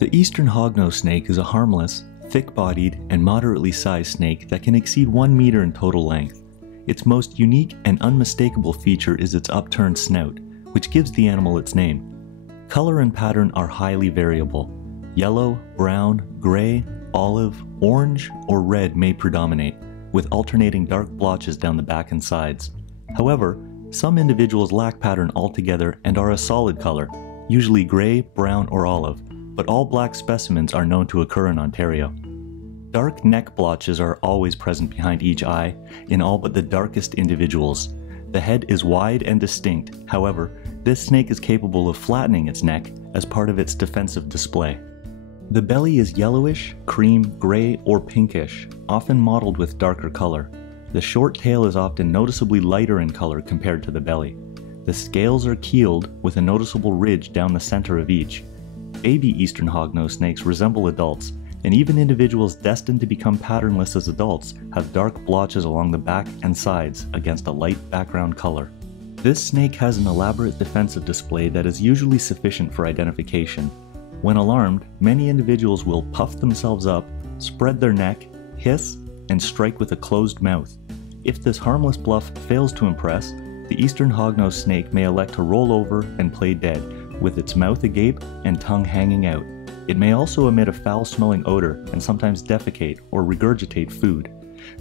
The Eastern Hog-nosed Snake is a harmless, thick-bodied, and moderately sized snake that can exceed 1 meter in total length. Its most unique and unmistakable feature is its upturned snout, which gives the animal its name. Color and pattern are highly variable. Yellow, brown, gray, olive, orange, or red may predominate, with alternating dark blotches down the back and sides. However, some individuals lack pattern altogether and are a solid color, usually gray, brown, or olive, but all black specimens are known to occur in Ontario. Dark neck blotches are always present behind each eye in all but the darkest individuals. The head is wide and distinct, however, this snake is capable of flattening its neck as part of its defensive display. The belly is yellowish, cream, gray, or pinkish, often mottled with darker color. The short tail is often noticeably lighter in color compared to the belly. The scales are keeled with a noticeable ridge down the center of each. Baby Eastern Hog-nosed snakes resemble adults, and even individuals destined to become patternless as adults have dark blotches along the back and sides against a light background color. This snake has an elaborate defensive display that is usually sufficient for identification. When alarmed, many individuals will puff themselves up, spread their neck, hiss, and strike with a closed mouth. If this harmless bluff fails to impress, the Eastern Hog-nosed Snake may elect to roll over and play dead, with its mouth agape and tongue hanging out. It may also emit a foul-smelling odor and sometimes defecate or regurgitate food.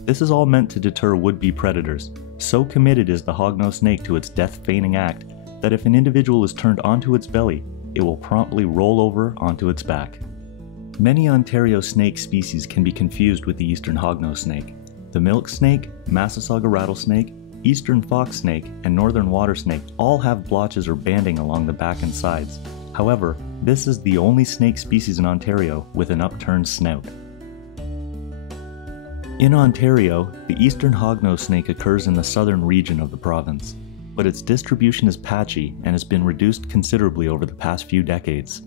This is all meant to deter would-be predators. So committed is the hog-nosed snake to its death-feigning act that if an individual is turned onto its belly, it will promptly roll over onto its back. Many Ontario snake species can be confused with the Eastern Hog-nosed Snake. The milk snake, Massasauga rattlesnake, Eastern fox snake, and northern water snake all have blotches or banding along the back and sides. However, this is the only snake species in Ontario with an upturned snout. In Ontario, the Eastern Hog-nosed Snake occurs in the southern region of the province, but its distribution is patchy and has been reduced considerably over the past few decades.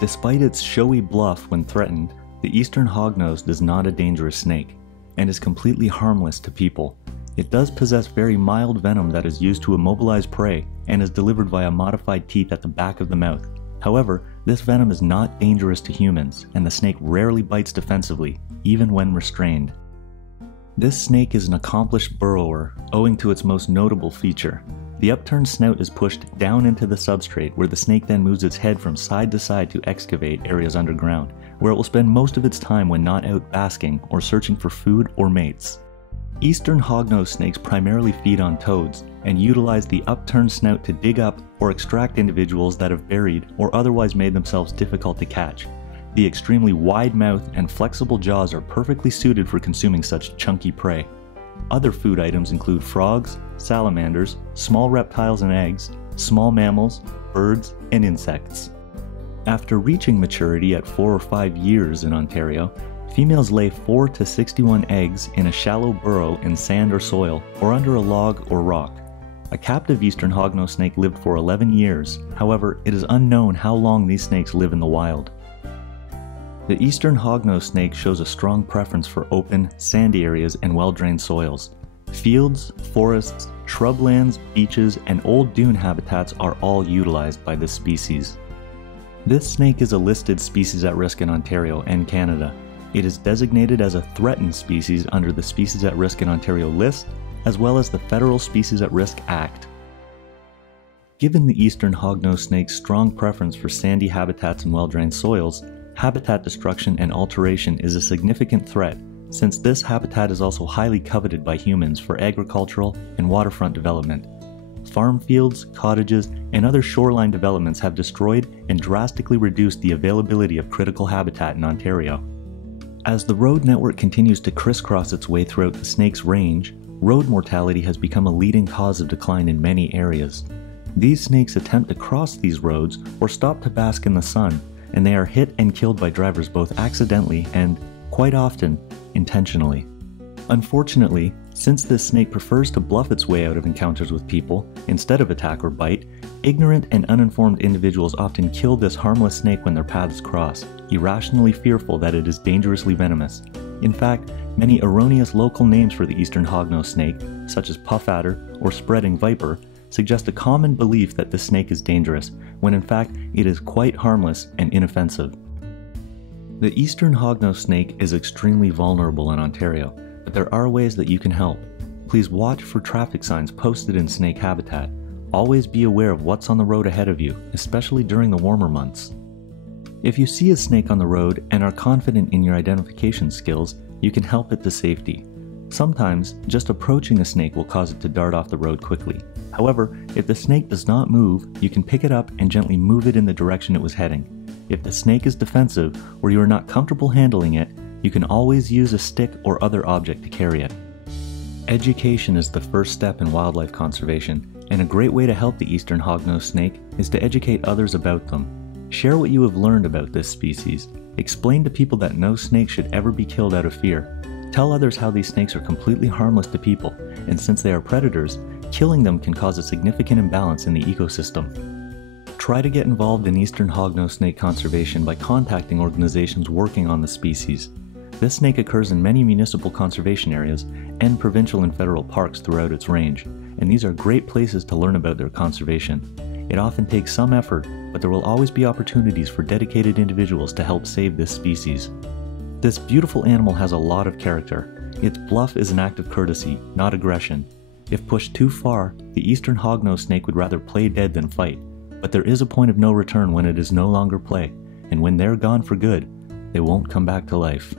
Despite its showy bluff when threatened, the Eastern Hog-nosed is not a dangerous snake, and is completely harmless to people. It does possess very mild venom that is used to immobilize prey and is delivered via modified teeth at the back of the mouth. However, this venom is not dangerous to humans, and the snake rarely bites defensively, even when restrained. This snake is an accomplished burrower, owing to its most notable feature. The upturned snout is pushed down into the substrate, where the snake then moves its head from side to side to excavate areas underground, where it will spend most of its time when not out basking or searching for food or mates. Eastern hog-nosed snakes primarily feed on toads and utilize the upturned snout to dig up or extract individuals that have buried or otherwise made themselves difficult to catch. The extremely wide mouth and flexible jaws are perfectly suited for consuming such chunky prey. Other food items include frogs, salamanders, small reptiles and eggs, small mammals, birds, and insects. After reaching maturity at 4 or 5 years in Ontario, females lay 4 to 61 eggs in a shallow burrow in sand or soil, or under a log or rock. A captive Eastern Hog-nosed Snake lived for 11 years, however, it is unknown how long these snakes live in the wild. The Eastern Hog-nosed Snake shows a strong preference for open, sandy areas and well-drained soils. Fields, forests, shrublands, beaches, and old dune habitats are all utilized by this species. This snake is a listed species at risk in Ontario and Canada. It is designated as a threatened species under the Species at Risk in Ontario list, as well as the Federal Species at Risk Act. Given the Eastern Hog-nosed Snake's strong preference for sandy habitats and well-drained soils, habitat destruction and alteration is a significant threat, since this habitat is also highly coveted by humans for agricultural and waterfront development. Farm fields, cottages, and other shoreline developments have destroyed and drastically reduced the availability of critical habitat in Ontario. As the road network continues to crisscross its way throughout the snake's range, road mortality has become a leading cause of decline in many areas. These snakes attempt to cross these roads or stop to bask in the sun, and they are hit and killed by drivers both accidentally and, quite often, intentionally. Unfortunately, since this snake prefers to bluff its way out of encounters with people instead of attack or bite, ignorant and uninformed individuals often kill this harmless snake when their paths cross, irrationally fearful that it is dangerously venomous. In fact, many erroneous local names for the Eastern Hog-nosed Snake, such as puff adder or spreading viper, suggest a common belief that this snake is dangerous, when in fact it is quite harmless and inoffensive. The Eastern Hog-nosed Snake is extremely vulnerable in Ontario, but there are ways that you can help. Please watch for traffic signs posted in snake habitat. Always be aware of what's on the road ahead of you, especially during the warmer months. If you see a snake on the road and are confident in your identification skills, you can help it to safety. Sometimes, just approaching a snake will cause it to dart off the road quickly. However, if the snake does not move, you can pick it up and gently move it in the direction it was heading. If the snake is defensive or you are not comfortable handling it, you can always use a stick or other object to carry it. Education is the first step in wildlife conservation, and a great way to help the Eastern Hog-nosed Snake is to educate others about them. Share what you have learned about this species. Explain to people that no snake should ever be killed out of fear. Tell others how these snakes are completely harmless to people, and since they are predators, killing them can cause a significant imbalance in the ecosystem. Try to get involved in Eastern Hog-nosed Snake conservation by contacting organizations working on the species. This snake occurs in many municipal conservation areas and provincial and federal parks throughout its range, and these are great places to learn about their conservation. It often takes some effort, but there will always be opportunities for dedicated individuals to help save this species. This beautiful animal has a lot of character. Its bluff is an act of courtesy, not aggression. If pushed too far, the Eastern Hog-nosed Snake would rather play dead than fight, but there is a point of no return when it is no longer play, and when they're gone for good, they won't come back to life.